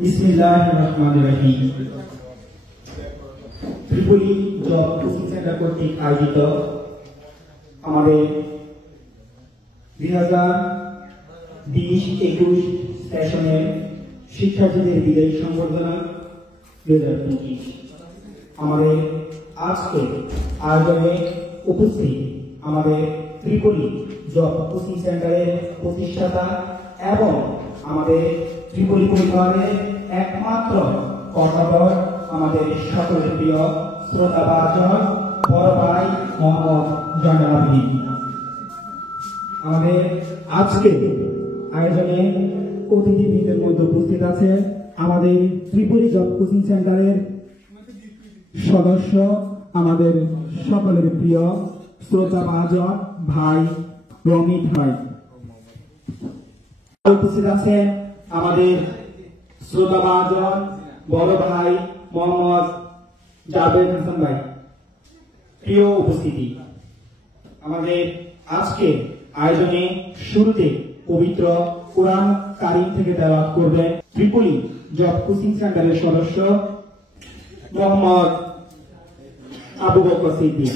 বিসমিল্লাহিররহমানিররহিম। ত্রিপলি job coaching centre কর্তৃক আয়োজিত আমাদের 2020-21 সেশনের শিক্ষার্থীদের বিদায়ী সংবর্ধনা 2025 আমাদের আজকে আয়োজনে উপস্থিত আমাদের ত্রিপলি জব কোচিং সেন্টারের প্রতিষ্ঠাতা এবং আমাদের ত্রিপলি পরিবারের একমাত্র কর্ণধর আমাদের সকলের প্রিয় শ্রোতাভাজন বড় ভাই মোহাম্মদ জয়নাল আবেদীন। আমাদের আজকে আয়োজনে অতিথিবৃন্দের মধ্যে উপস্থিত আছে আমাদের ত্রিপলি জব কোচিং সেন্টারের সদস্য আমাদের সকলের প্রিয় শ্রোতাভাজন ভাই রমিত ভাই। উপস্থিত আছেন আমাদের শ্রোতাভাজন বড় ভাই মোহাম্মদ জাবেদ হাসান ভাই। প্রিয় উপস্থিতি, আমাদের আজকে আয়োজনে শুরুতে পবিত্র কোরআন কারীম থেকে তেলাওয়াত করবেন ত্রিপলি জব কোচিং সেন্টারের সদস্য মোহাম্মদ আবু বকর সিদ্দিক।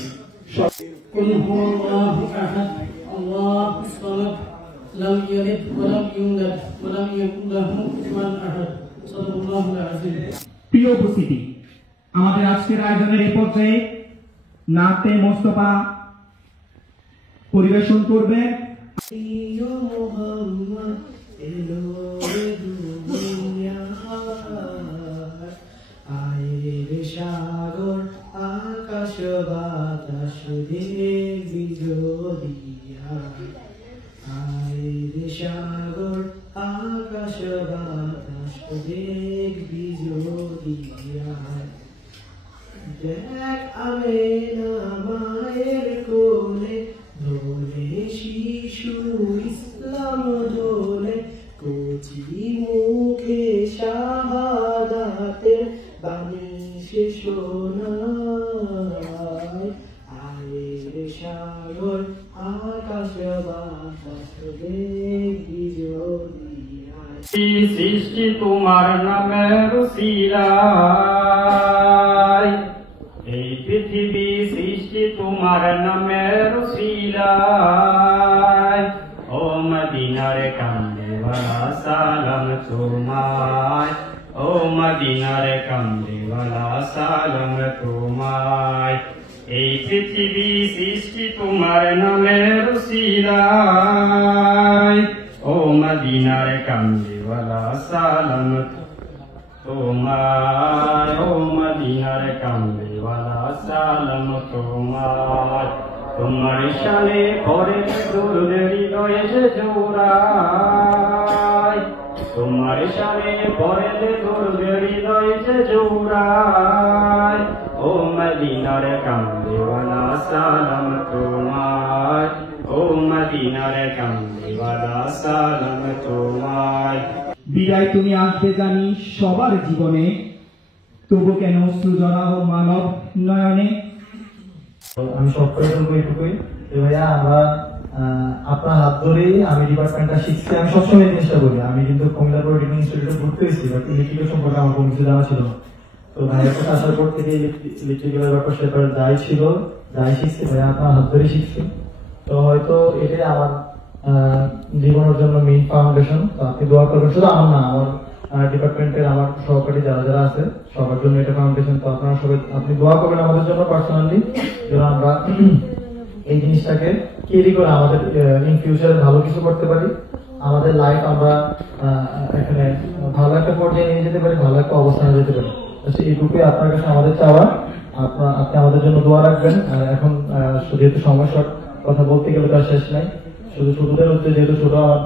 قل هو الله احد الله الصمد لم يلد ولم يولد ولم يكن له كفوا احد صدق الله العظيم। প্রিয় উপস্থিতি, আমাদের আজকের আয়োজনের এই পর্যায়ে নাতে মোস্তফা পরিবেশন করবে সাগর আকাশ বাতাস বিজলিয়া সাগর আকাশ বাতাস বিজলিয়া দেখ আমেনা মায়ের কোলে দোলে শিশু ইসলাম দোলে কচি মুখে শাহাদাতের বাণী সে শোনায় আয়ের সাগর আকাশ বাতাস বিজলিয়ায়। সৃষ্টি তোমার নামের উসিলায়, এই পৃথিবী সৃষ্টি তোমার নামের উসিলায়। ও মদিনার কামদেওয়ালা সালাম তোমায়, ও মদিনার কামদেওয়ালা সালাম তোমায়। এই পৃথিবী সৃষ্টি তোমার নামের উসিলায়, ও মদিনার কামদেওয়ালা সালাম তোমার, ও মদিনার কামদেওয়ালা সালাম তোমার। তোমার শানে পরে দুরুদ হৃদয়ে যে জোড়ায়, তোমার শানে পরে দুরুদ হৃদয়ে যে জোড়ায়। ও মদিনার কামদেওয়ালা সালাম তোমার, ও মদিনার কামদেওয়ালা সালাম তোমার। বিদায় তুমি আসবে জানি সবার জীবনে, তবু কেন অশ্রু জড়াও মানব নয়নে। আমি সব করে বলবো এটুকুই যে ভাইয়া আমরা আপনার হাত ধরেই আমি ডিপার্টমেন্টটা শিখছি। আমি সবসময় এই জিনিসটা বলি, আমি কিন্তু কুমিল্লা পলিটেকনিক ইনস্টিটিউটে ভর্তি হয়েছি, বাট ইলেকট্রিক্যাল সম্পর্কে আমার কোনো কিছু জানা ছিল না। তো ভাইয়ের কাছে আসার পর থেকে ইলেকট্রিক্যালের ব্যাপার সেপার যাই ছিল, যাই শিখছি ভাইয়া আপনার হাত ধরেই শিখছি। তো হয়তো এটাই আমার জীবনের জন্য মেইন ফাউন্ডেশন। তো আপনি দোয়া করবেন, শুধু আমার না, আমার ডিপার্টমেন্টের আমার সহপাঠী যারা যারা আছে সবার জন্য এটা ফাউন্ডেশন। তো আপনারা সবাই আপনি দোয়া করবেন আমাদের জন্য পার্সোনালি, যেন আমরা এই জিনিসটাকে ক্যারি করে আমাদের ইন ফিউচারে ভালো কিছু করতে পারি, আমাদের লাইফ আমরা এখানে ভালো একটা পর্যায়ে নিয়ে যেতে পারি, ভালো একটা অবস্থানে যেতে পারি। এইটুকুই আপনার কাছে আমাদের চাওয়া, আপনি আমাদের জন্য দোয়া রাখবেন। আর এখন যেহেতু সমস্যার কথা বলতে গেলে তার শেষ নাই, শুধু ছোটদের হচ্ছে যেহেতু ছোট আমার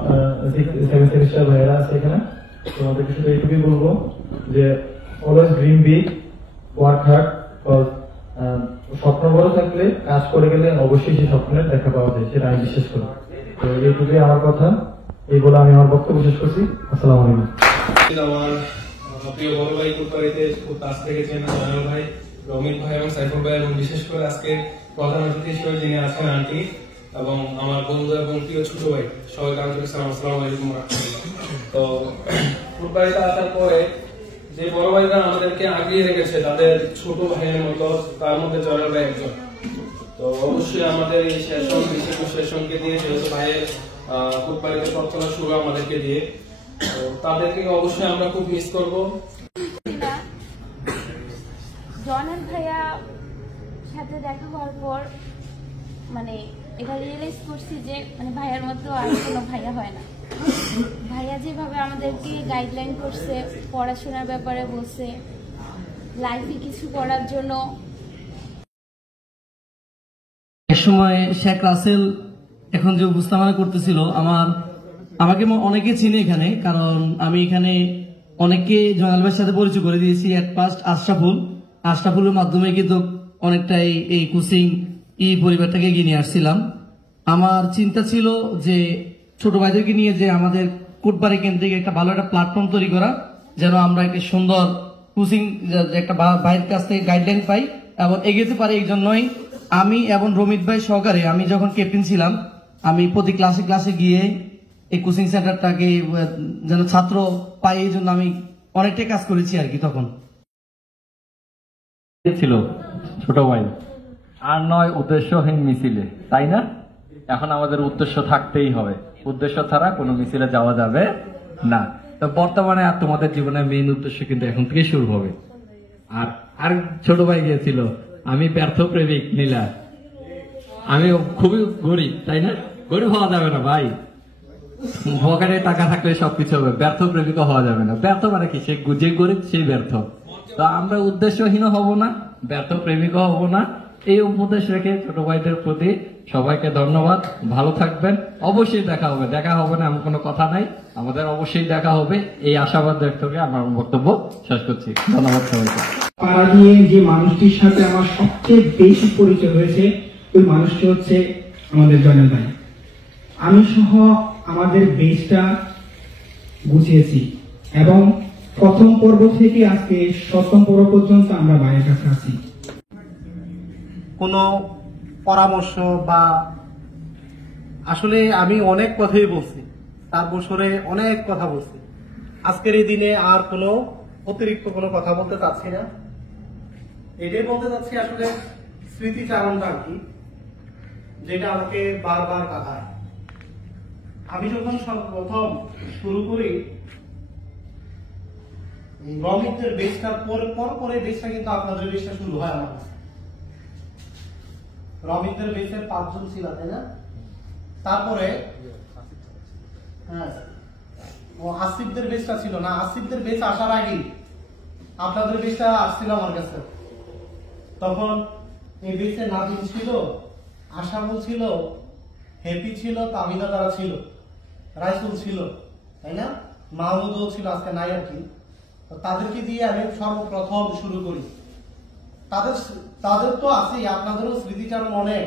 7 সেমিস্টার ভাইয়েরা আছে এখানে, তো আমাদেরকে শুধু এইটুকুই বলবো যে always dream big, work hard. স্বপ্ন বড় থাকলে কাজ করে গেলে অবশ্যই সেই স্বপ্নের দেখা পাওয়া যায়, সেটা আমি বিশ্বাস করি। তো এইটুকুই আমার কথা, এই বলে আমি আমার বক্তব্য শেষ করছি। আসসালামু আলাইকুম। আমার প্রিয় বড় ভাই কুটবাড়িতে খুব কাছ থেকে চেনা জয়নাল ভাই, রমিত ভাই এবং সাইফুল ভাই, এবং বিশেষ করে আজকে প্রধান অতিথি হিসেবে যিনি আছেন আন্টি, এবং আমার বন্ধু এবং প্রিয় ছোট ভাই, সবাইকে আন্তরিক সালাম, আসসালামু আলাইকুম ওয়া রাহমাতুল্লাহ। তো ফুটবাড়িতে আসার পরে যে বড় ভাইরা আমাদেরকে আগিয়ে রেখেছে তাদের ছোট ভাইয়ের মতো, তার মধ্যে জয়ের ভাই একজন। তো অবশ্যই আমাদের এই সেশন, বিশেষ সেশনকে দিয়ে, যেহেতু ভাইয়ের ফুটবাড়িতে প্রার্থনা শুরু আমাদেরকে দিয়ে, তো তাদেরকে অবশ্যই আমরা খুব মিস করবো। জয়নাল ভাইয়া সাথে দেখা হওয়ার পর মানে এটা রিয়েলাইজ করছি যে মানে ভাইয়ার মতো আর কোনো ভাইয়া হয় না। ভাইয়া যেভাবে আমাদেরকে গাইডলাইন করছে, পড়াশোনার ব্যাপারে বলছে, লাইফে কিছু করার জন্য। এক সময় শেখ রাসেল এখন যে উপস্থাপনা করতেছিল, আমাকে অনেকে চিনে এখানে, কারণ আমি এখানে অনেককে জয়নাল ভাইয়ের সাথে পরিচয় করে দিয়েছি। এট ফার্স্ট আশরাফুলের মাধ্যমে কিন্তু অনেকটাই এই কোচিং পরিবারটাকে এগিয়ে নিয়ে আসছিলাম। আমার চিন্তা ছিল যে ছোট ভাইদেরকে নিয়ে যে আমাদের কোটবাড়ি কেন্দ্রিক একটা ভালো একটা প্ল্যাটফর্ম তৈরি করা, যেন আমরা একটা সুন্দর কোচিং একটা ভাইয়ের কাছ থেকে গাইডলাইন পাই এবং এগিয়ে পারি। এই জন্যই আমি এবং রমিত ভাই সহকারে, আমি যখন ক্যাপ্টেন ছিলাম, আমি প্রতি ক্লাসে গিয়ে এই কোচিং সেন্টারটাকে যেন ছাত্র পাই, এই জন্য আমি অনেকটাই কাজ করেছি আর কি। তখন ছিল ছোট ভাই, আর নয় উদ্দেশ্যহীন মিছিলে, তাই না? এখন আমাদের উদ্দেশ্য থাকতেই হবে, উদ্দেশ্য ছাড়া কোনো মিছিলে যাওয়া যাবে না। তো বর্তমানে আর তোমাদের জীবনের মেইন উদ্দেশ্য কিন্তু এখন থেকে শুরু হবে। আর ছোট ভাই গিয়েছিল, আমি ব্যর্থ প্রেমিক নীলা, আমি খুবই গরিব, তাই না? গরিব হওয়া যাবে না ভাই, পকেটে টাকা থাকলে সবকিছু হবে, ব্যর্থ প্রেমিক হওয়া যাবে না। ব্যর্থ মানে কি, সে যে গরিব সেই ব্যর্থ। তো আমরা উদ্দেশ্যহীন হব না, ব্যর্থ প্রেমিক হব না। এই উপদেশ রেখে ছোট ভাইদের প্রতি সবাইকে ধন্যবাদ। ভালো থাকবেন। অবশ্যই দেখা হবে না এমন কোনো কথা নাই, আমাদের অবশ্যই দেখা হবে, এই আশাবাদ ব্যক্ত করে আমার বক্তব্য শেষ করছি। ধন্যবাদ সবাইকে। পাড়া দিয়ে যে মানুষটির সাথে আমার সবচেয়ে বেশি পরিচয় হয়েছে, ওই মানুষটি হচ্ছে আমাদের জয়নাল ভাই। আমি সহ আমাদের বেসটা গুছিয়েছি এবং প্রথম পর্ব থেকে আজকে সপ্তম পর্ব পর্যন্ত আমরা ভাইয়ের কাছে আছি। কোনো পরামর্শ বা আসলে আমি অনেক কথাই বলছি, তার বছরে অনেক কথা বলছি। আজকের এই দিনে আর কোনো অতিরিক্ত কোনো কথা বলতে চাচ্ছি না। এটাই বলতে চাচ্ছি আসলে স্মৃতিচারণটা কি, যেটা আমাকে বারবার কাঁদায়। আমি যখন সর্বপ্রথম শুরু করি, রমিতদের বেসটার পরে বেসটা কিন্তু আপনাদের বেসটা শুরু হয় আমার কাছে। রমিতদের বেসের 5 জন ছিল, তাই না? তারপরে হ্যাঁ, ও আসিফদের বেসটা ছিল না, আসিফদের বেস আসার আগেই আপনাদের বেসটা আসছিল আমার কাছে। তখন এই বেসে নাদিম ছিল, আশাবুল ছিল, হ্যাপি ছিল, তামিনা তারা ছিল, রাইসুল ছিল, তাই না? মাহমুদও ছিল, আজকে নাই আর কি। তাদেরকে দিয়ে আমি সর্বপ্রথম শুরু করি। তাদের তো আছেই, আপনাদেরও স্মৃতিচারণ অনেক।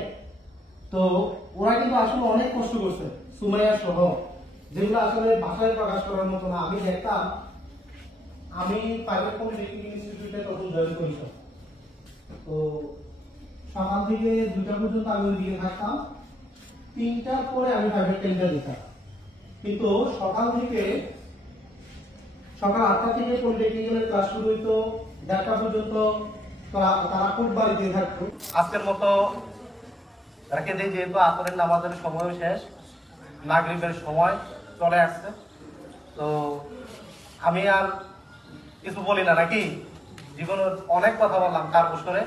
তো ওরা কিন্তু আসলে অনেক কষ্ট করছে, সুমাইয়া সহ, যেগুলো আসলে ভাষায় প্রকাশ করার মতো না। আমি দেখতাম, আমি প্রাইভেট পলিটেকনিক ইনস্টিটিউটে তখন জয়েন করি। তো সকাল থেকে 2টা পর্যন্ত আমি ওই দিকে থাকতাম, 3টার পরে আমি প্রাইভেট ক্যালেন্ডার দিতাম। কিন্তু সকাল 8টা থেকে পলিটেকনিক্যালের ক্লাস শুরু হইতো, 1টা পর্যন্ত তারা কোটবাড়িতে থাকতো। আজকের মতো রেখে দিই, যেহেতু আসরের নামাজের সময় শেষ, মাগরিবের সময় চলে আসছে। তো আমি আর কিছু বলি না, নাকি? জীবনের অনেক কথা বললাম তার বছরে।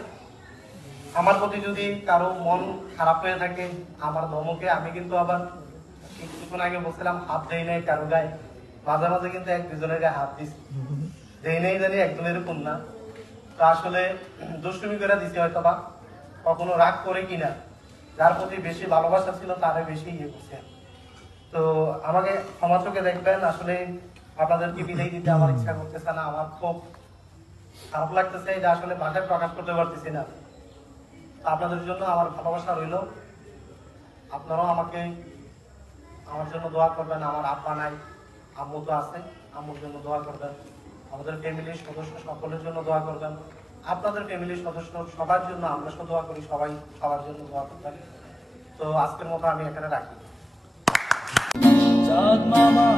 আমার প্রতি যদি কারো মন খারাপ হয়ে থাকে, আমার ধমকে, আমি কিন্তু আবার কিছুক্ষণ আগে বলছিলাম হাত দেই নাই কারো গায়ে, মাঝে মাঝে কিন্তু 1-2জনের গায়ে হাত দিচ্ছি, দেই নেই জানি একদম এরকম না। তো আসলে দুষ্টুমি করে দিচ্ছি হয়তো, বা কখনো রাগ করে কিনা, যার প্রতি বেশি ভালোবাসা ছিল তারে বেশি ইয়ে করছে। তো আমাকে ক্ষমা চোখে দেখবেন। আসলে আপনাদেরকে বিদায় দিতে আমার ইচ্ছা করতেছে না, আমার খুব খারাপ লাগতেছে, এটা আসলে ভাষায় প্রকাশ করতে পারতেছি না। আপনাদের জন্য আমার ভালোবাসা রইল, আপনারাও আমার জন্য দোয়া করবেন। আমার আব্বা নাই, আম্মু তো আছে, আম্মুর জন্য দোয়া করবেন। আমাদের ফ্যামিলির সদস্য সকলের জন্য দোয়া করবেন। আপনাদের ফ্যামিলির সদস্য সবার জন্য আমরা সব দোয়া করি, সবাই সবার জন্য দোয়া করবেন। তো আজকের মতো আমি এখানে রাখি। চাঁদ মামা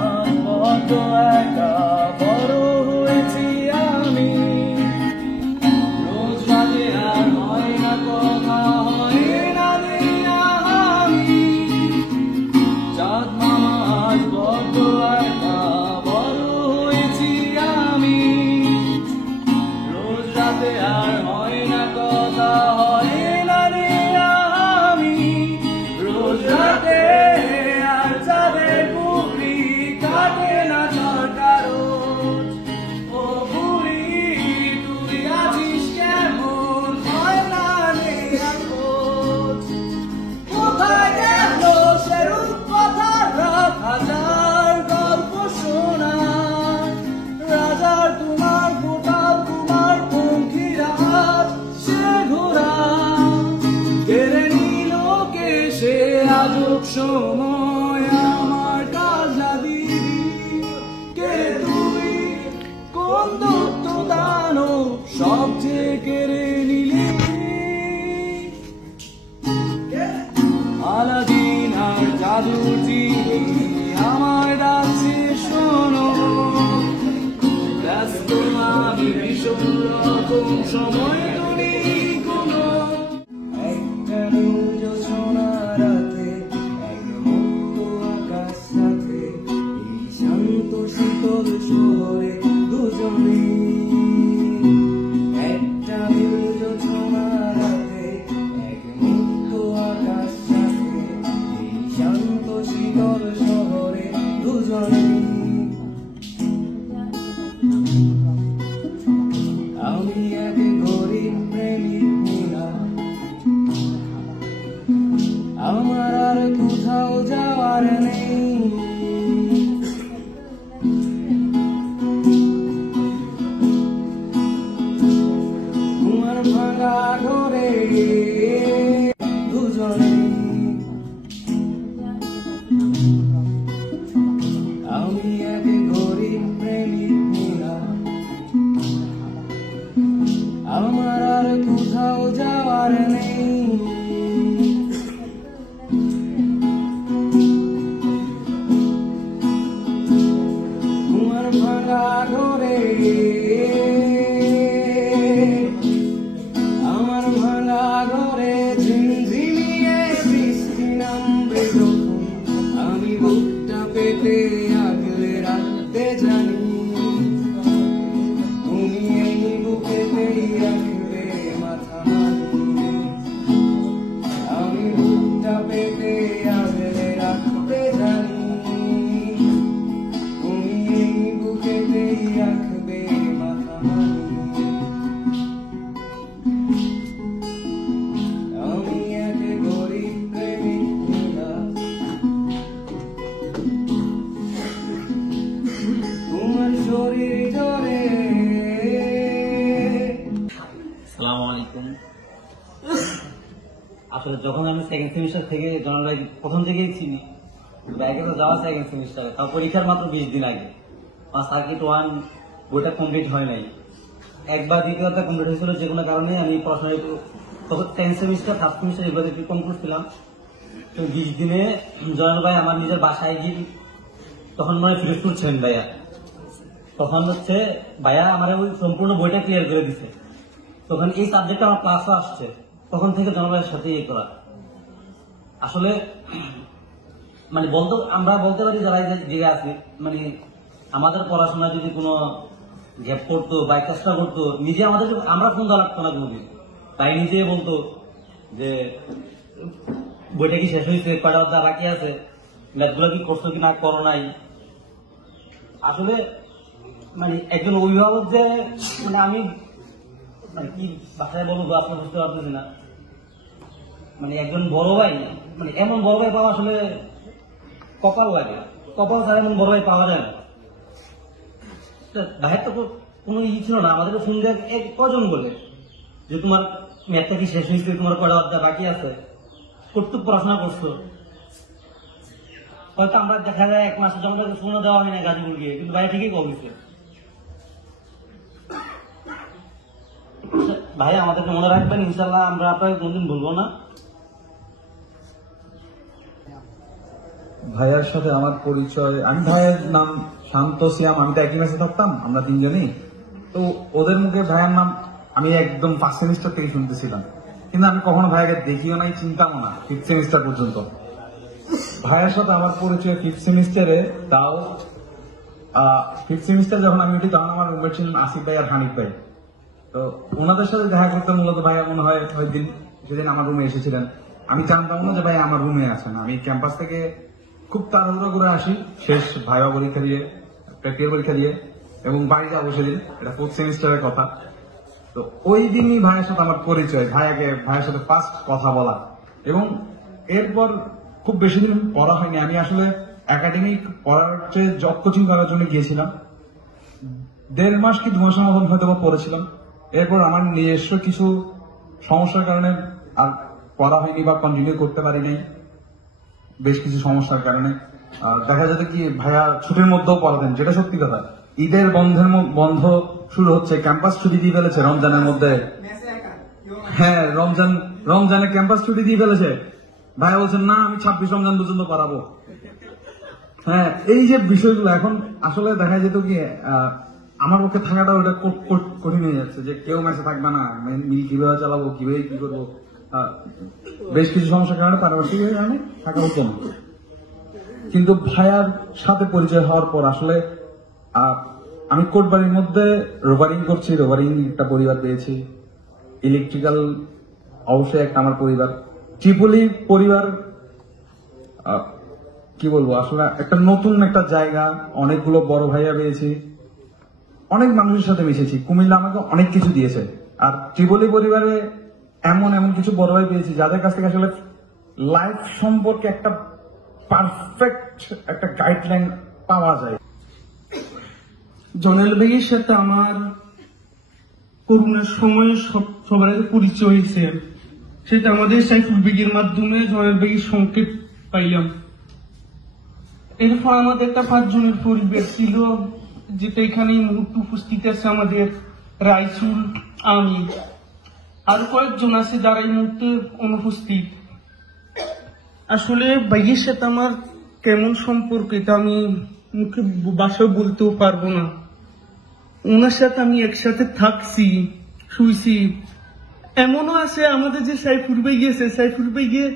সময় আমার কাজা দিবি কে তুই কোন দত্ত দানো সবচেয়ে কেড়ে নিলি আলাদিন আর জাদুর জিনি আমার ডাকছে শোনো ব্যস্ত আমি ভীষণ রকম সময় তুলি কোনো একটা যোজনা রাতে এক মুক্ত আকাশ সাথে এই শান্ত শীতল শহরে দুজনে একটা যোজনা রাতে এক মুক্ত আকাশ সাথে এই শান্ত শীতল শহরে দুজনে আমি এক গরিব প্রেমিক মিলা আমার আর কোথাও যাওয়ার নেই তোমার ভাঙা ঘরে দুজনে আমি এক গরিব প্রেমিক মিলা আমার আর কোথাও যাওয়ার নেই তোমার ভাঙা ঘরে আমার ভাঙা ঘরে ঝিমঝিমিয়ে বৃষ্টি নামবে যখন আমি বুকটা পেতে আগলে রাখতে জানি তুমি এই বুকেতেই রাখবে মাথা মারি আমি বুকটা পেতে আগলে রাখতে জানি তুমি এই বুকেতেই রাখবে মাথা মারি আমি এক গরিব প্রেমিক মিলা তোমার শরীর জরে আসসালামু আলাইকুম। আসলে যখন আমি সেকেন্ড সেমিস্টার থেকে জনাল ভাই প্রথম থেকেই চিনি, ব্যাগে তো যাওয়া সেকেন্ড সেমিস্টারে, তার পরীক্ষার মাত্র 20 দিন আগে আমার সার্কিট 1 বইটা কমপ্লিট হয় নাই, একবার দ্বিতীয়টা কমপ্লিট হয়েছিল যে কোনো কারণে আমি পড়াশোনা একটু তখন সেকেন্ড সেমিস্টার ফার্স্ট সেমিস্টার এবার একটু কম করছিলাম। তো 20 দিনে জনাল ভাই আমার নিজের বাসায় গিয়ে, তখন মনে হয় ফিরোজপুর ছিলেন ভাইয়া, তখন হচ্ছে ভাইয়া আমার ওই সম্পূর্ণ বইটা ক্লিয়ার করে দিছে। তখন এই সাবজেক্টটা আমার ক্লাসও আসছে, তখন থেকে জনগণের সাথে ইয়ে করা। আসলে মানে আমরা বলতে পারি যারা যে আছি, মানে আমাদের পড়াশোনা যদি কোনো গ্যাপ করতো বা চেষ্টা করতো, নিজে আমাদের আমরা ফোন দেওয়া লাগতো না কোনোদিন, তাই নিজে বলতো যে বইটা কি শেষ হয়েছে, কয়টা অধ্যায় বাকি আছে, ম্যাথগুলো কি করছো কি না করো নাই। আসলে মানে একজন অভিভাবক যে মানে আমি মানে কি বাসায় বলবো আসলে বুঝতে পারতেছি না, মানে একজন বড় ভাই, মানে এমন বড় ভাই পাওয়া আসলে কপাল লাগে, কপাল ছাড়া এমন বড় ভাই পাওয়া যায় না। ভাইয়ের তো কোনো ছিল না, আমাদের ফোন দেয় কজন বলে যে তোমার ম্যাথটা কি শেষ হয়েছে, তোমার কয়টা অধ্যায় বাকি আছে, কতটুকু পড়াশোনা করছো। হয়তো আমরা দেখা যায় 1 মাসের জন্য ফোনও দেওয়া হয় না গাজীপুর গিয়ে, কিন্তু ভাই ঠিকই বলছে। ভাই আমাদেরকে মনে রাখবেন, ইনশাল্লাহ আমরা আপনাকে কোনদিন ভুলবো না। ভাইয়ার সাথে আমার পরিচয়, আমি ভাইয়ের নাম শান্ত সিয়াম, আমি তো একই মেসে থাকতাম, আমরা তিনজনই। তো ওদের মুখে ভাইয়ের নাম আমি একদম ফার্স্ট সেমিস্টার থেকে শুনতেছিলাম, কিন্তু আমি কখনো ভাইয়াকে দেখিও নাই, চিন্তাও না 5th সেমিস্টার পর্যন্ত। ভাইয়ের সাথে আমার পরিচয় 5th সেমিস্টারে, তাও 5th সেমিস্টার যখন আমি উঠি তখন আমার রুমমেট ছিলেন আসিফ ভাই আর হানিফ ভাই। তো ওনাদের সাথে দেখা করতে মূলত ভাইয়া মনে হয় সেদিন আমার রুমে এসেছিলেন। আমি জানতাম না যে ভাই আমার রুমে আছেন। আমি ক্যাম্পাস থেকে খুব তাড়াহুড়ো করে আসি শেষ ভাইবা পরীক্ষা দিয়ে, প্র্যাকটিক্যাল পরীক্ষা দিয়ে, এবং বাড়ি যাবো সেদিন, এটা 4th সেমিস্টারের কথা। তো ওই দিনই ভাইয়ের সাথে আমার পরিচয়, ভাইয়ের সাথে ফার্স্ট কথা বলা, এবং এরপর খুব বেশি দিন পড়া হয়নি। আমি আসলে একাডেমিক পড়ার চেয়ে জব কোচিং করার জন্য গিয়েছিলাম, 1.5 মাস কি 2 মাসের মতন হয়তো পড়েছিলাম। এরপর আমার নিজস্ব কিছু সমস্যার কারণে আর পড়া হয়নি বা কন্টিনিউ করতে পারিনি। বেশ কিছু সমস্যার কারণে দেখা যেত কি ভাইয়া ছুটির মধ্যেও পড়াতেন, যেটা সত্যি কথা। ঈদের বন্ধ শুরু হচ্ছে, ক্যাম্পাস ছুটি দিয়ে ফেলেছে রমজানের মধ্যে। হ্যাঁ, রমজানে ক্যাম্পাস ছুটি দিয়ে ফেলেছে। ভাইয়া বলছেন না, আমি 26 রমজান পর্যন্ত পড়াবো। হ্যাঁ, এই যে বিষয়গুলো এখন আসলে দেখা যেত কি আমার পক্ষে থাকাটা ওটা কঠিন হয়ে যাচ্ছে, যে কেউ মেসে থাকবে না, মিল কিভাবে চালাবো, কিভাবে কি করবো, বেশ কিছু সমস্যার কারণে পারিপার্শ্বিক হয়ে আমি থাকা হতো না। কিন্তু ভাইয়ার সাথে পরিচয় হওয়ার পর আসলে আমি কোটবাড়ির মধ্যে রোভারিং করছি, রোভারিং একটা পরিবার পেয়েছি, ইলেকট্রিক্যাল অবশ্যই একটা আমার পরিবার, ট্রিপলি পরিবার, কি বলবো আসলে একটা নতুন একটা জায়গা, অনেকগুলো বড় ভাইয়া পেয়েছি, অনেক মানুষের সাথে মিশেছি। কুমিল্লা আমাকে অনেক কিছু দিয়েছে। আর ট্রিপলি পরিবারে এমন কিছু বড় ভাই পেয়েছি যাদের কাছ থেকে আসলে লাইফ সম্পর্কে একটা পারফেক্ট একটা গাইডলাইন পাওয়া যায়। জনাল ভাইয়ের সাথে আমার করোনার সময় সবার আগে পরিচয় হয়েছে, সেটা আমাদের সাইফুল বেগের মাধ্যমে জনাল ভাইয়ের সংকেত পাইলাম। এরপর আমাদের একটা 5 জনের পরিবার ছিল, যেটা এখানে এই মুহূর্তে উপস্থিত আছে আমাদের রাইসুল, আমি আর কয়েকজন আছে যারা এই মুহূর্তে অনুপস্থিত। আসলে ভাইয়ের সাথে আমার কেমন সম্পর্ক এটা আমি মুখে বাসায় বলতেও পারবো না। ওনার সাথে আমি একসাথে থাকছি, শুইছি। এমনও আছে আমাদের যে সাইফুল ভাই গিয়েছে, সাইফুল ভাই গিয়ে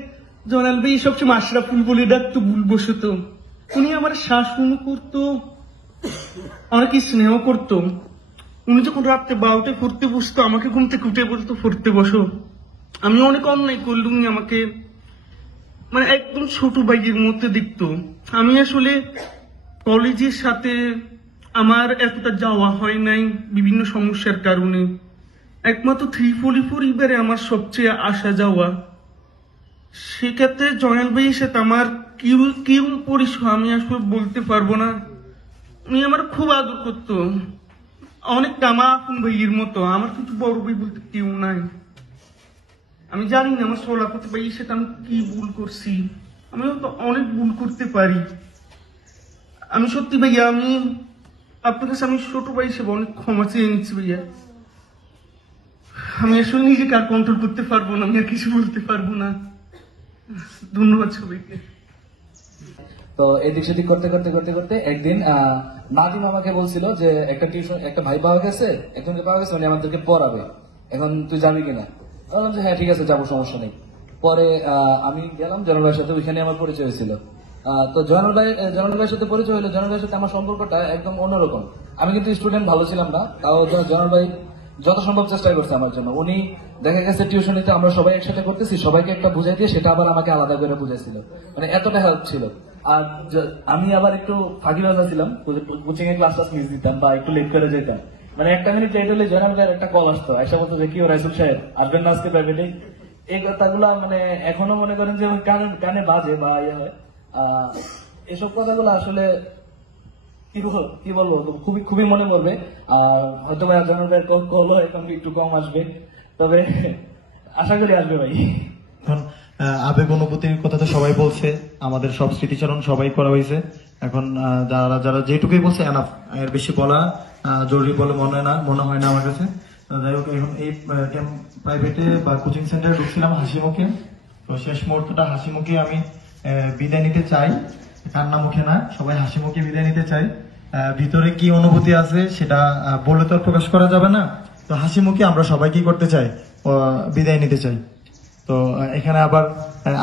জনাল ভাই সবসময় আশরাফুল বলে ডাকতো ভুলবশত। উনি আমার শাসন করতো, অনেক স্নেহ করতো। উনি যখন রাত্রে 12টায় পড়তে বসতো, আমাকে ঘুম থেকে উঠে বলতো পড়তে বসো। আমি অনেক অন্যায় করলে উনি আমাকে মানে একদম ছোট ভাইয়ের মধ্যে দেখতো। আমি আসলে কলেজের সাথে আমার এতটা যাওয়া হয় নাই বিভিন্ন সমস্যার কারণে। একমাত্র ত্রিপলি পরিবারে আমার সবচেয়ে আসা যাওয়া। সেক্ষেত্রে জনাল ভাইয়ের সাথে আমার কিরম পরিচয় আমি আসলে বলতে পারবো না। উনি আমার খুব আদর করতো, অনেকটা আমার আপন ভাইয়ের মতো। আমার কিন্তু বড় ভাই বলতে কেউ নাই। আমি জানি না আমার সোলাপতি ভাইয়ের সাথে আমি কি ভুল করছি। আমিও তো অনেক ভুল করতে পারি। আমি সত্যি ভাইয়া, আমি আপনার কাছে আমি ছোট ভাই হিসেবে অনেক ক্ষমা চেয়ে নিচ্ছি ভাইয়া। আমি আসলে নিজেকে আর কন্ট্রোল করতে পারবো না, আমি আর কিছু বলতে পারবো না। ধন্যবাদ সবাইকে। তো এদিক সেদিক করতে করতে করতে করতে একদিন নাদিম আমাকে বলছিল যে একটা ভাই পাওয়া গেছে, একজনকে পাওয়া গেছে, উনি আমাদেরকে পড়াবে, এখন তুই যাবি কিনা? বললাম যে হ্যাঁ ঠিক আছে যাবো, সমস্যা নেই। পরে আমি গেলাম, জয়নাল ভাইয়ের সাথে, ওইখানে আমার পরিচয় হয়েছিল। তো জয়নাল ভাইয়ের সাথে পরিচয় হলো। জয়নাল ভাইয়ের সাথে আমার সম্পর্কটা একদম অন্যরকম। আমি কিন্তু স্টুডেন্ট ভালো ছিলাম না, তাও জয়নাল ভাই যত সম্ভব চেষ্টা করছে আমার জন্য। উনি দেখা গেছে টিউশনিতে আমরা সবাই একসাথে করতেছি, সবাইকে একটা বুঝাই দিয়ে সেটা আবার আমাকে আলাদা করে বুঝাইছিল, মানে এতটা হেল্প ছিল। আর আমি আবার একটু ফাঁকিবাজা ছিলাম, কোচিং এ ক্লাস মিস দিতাম বা একটু লেট করে যেতাম। মানে 1 মিনিট লেট হলে জয়নাল ভাইয়ের একটা কল আসতো, আইসা বলতো যে কি রাইসুল সাহেব আসবেন না আজকে প্রাইভেটে। এই কথাগুলো মানে এখনো মনে করেন যে কানে বাজে বা ইয়ে হয়। এসব কথাগুলো আসলে কি বলবো খুবই খুবই মনে পড়বে। আর হয়তো ভাই জয়নাল ভাইয়ের কলও এখন একটু কম আসবে, তবে আশা করি আসবে ভাই। এখন আবেগ অনুভূতির কথা তো সবাই বলছে, আমাদের সব স্মৃতিচারণ সবাই করা হয়েছে। এখন যারা যেটুকুই বলছে এনাফ, এর বেশি বলা জরুরি বলে মনে হয় না আমার কাছে। যাই হোক, এখন এই প্রাইভেটে বা কোচিং সেন্টারে ঢুকছিলাম হাসি মুখে। তো শেষ মুহূর্তটা হাসি মুখে আমি বিদায় নিতে চাই, কান্না মুখে না, সবাই হাসি মুখে বিদায় নিতে চাই। ভিতরে কি অনুভূতি আছে সেটা বলে তো প্রকাশ করা যাবে না। তো হাসি মুখে আমরা সবাই কি করতে চাই, বিদায় নিতে চাই। তো এখানে আবার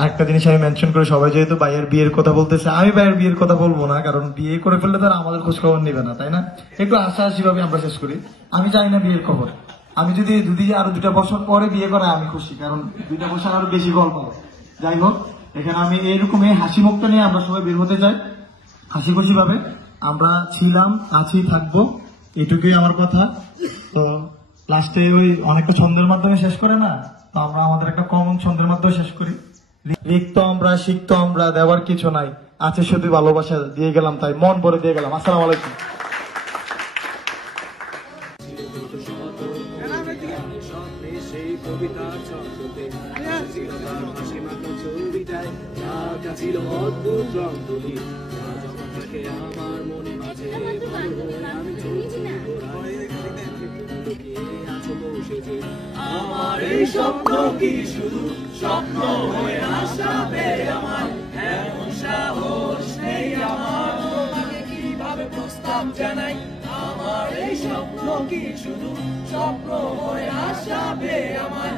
আরেকটা জিনিস আমি মেনশন করি, সবাই যেহেতু ভাইয়ের বিয়ের কথা বলতেছে, আমি ভাইয়ের বিয়ের কথা বলবো না, কারণ বিয়ে করে ফেললে তারা আমাদের খোঁজ খবর নেবে না, তাই না? একটু হাসাহাসি ভাবে আমরা শেষ করি। আমি চাই না বিয়ের খবর। আমি যদি আরো 2 বছর পরে বিয়ে করা আমি খুশি, কারণ 2 বছর আরো বেশি গল্প। যাই হোক, এখানে আমি এইরকম হাসি মুখটা নিয়ে আমরা সবাই বের হতে চাই, হাসি খুশি ভাবে। আমরা ছিলাম, আছি, থাকবো, এটুকুই আমার কথা। তো লাস্টে ওই অনেকটা ছন্দের মাধ্যমে শেষ করে না, তো আমরা আমাদের একটা কমন ছন্দের মাধ্যমে শেষ করি। লিখতো আমরা, শিখতো আমরা, দেওয়ার কিছু নাই, আছে শুধু ভালোবাসা, দিয়ে গেলাম তাই মন ভরে দিয়ে গেলাম। আসসালামু আলাইকুম। সেই কবিতার ছন্দতে ছিল তার হাসি মাখা ছবিটায় যা ছিল অদ্ভুত রং তুলি যা যখন থাকে আমার মনে মাঝে আমি আছো বসে যে আমার এই স্বপ্ন কি শুধু স্বপ্ন হয়ে আসবে আমার এমন সাহস নেই আমার তোমাকে কিভাবে প্রস্তাব জানাই আমার এই স্বপ্ন কি শুধু স্বপ্ন হয়ে আসবে আমার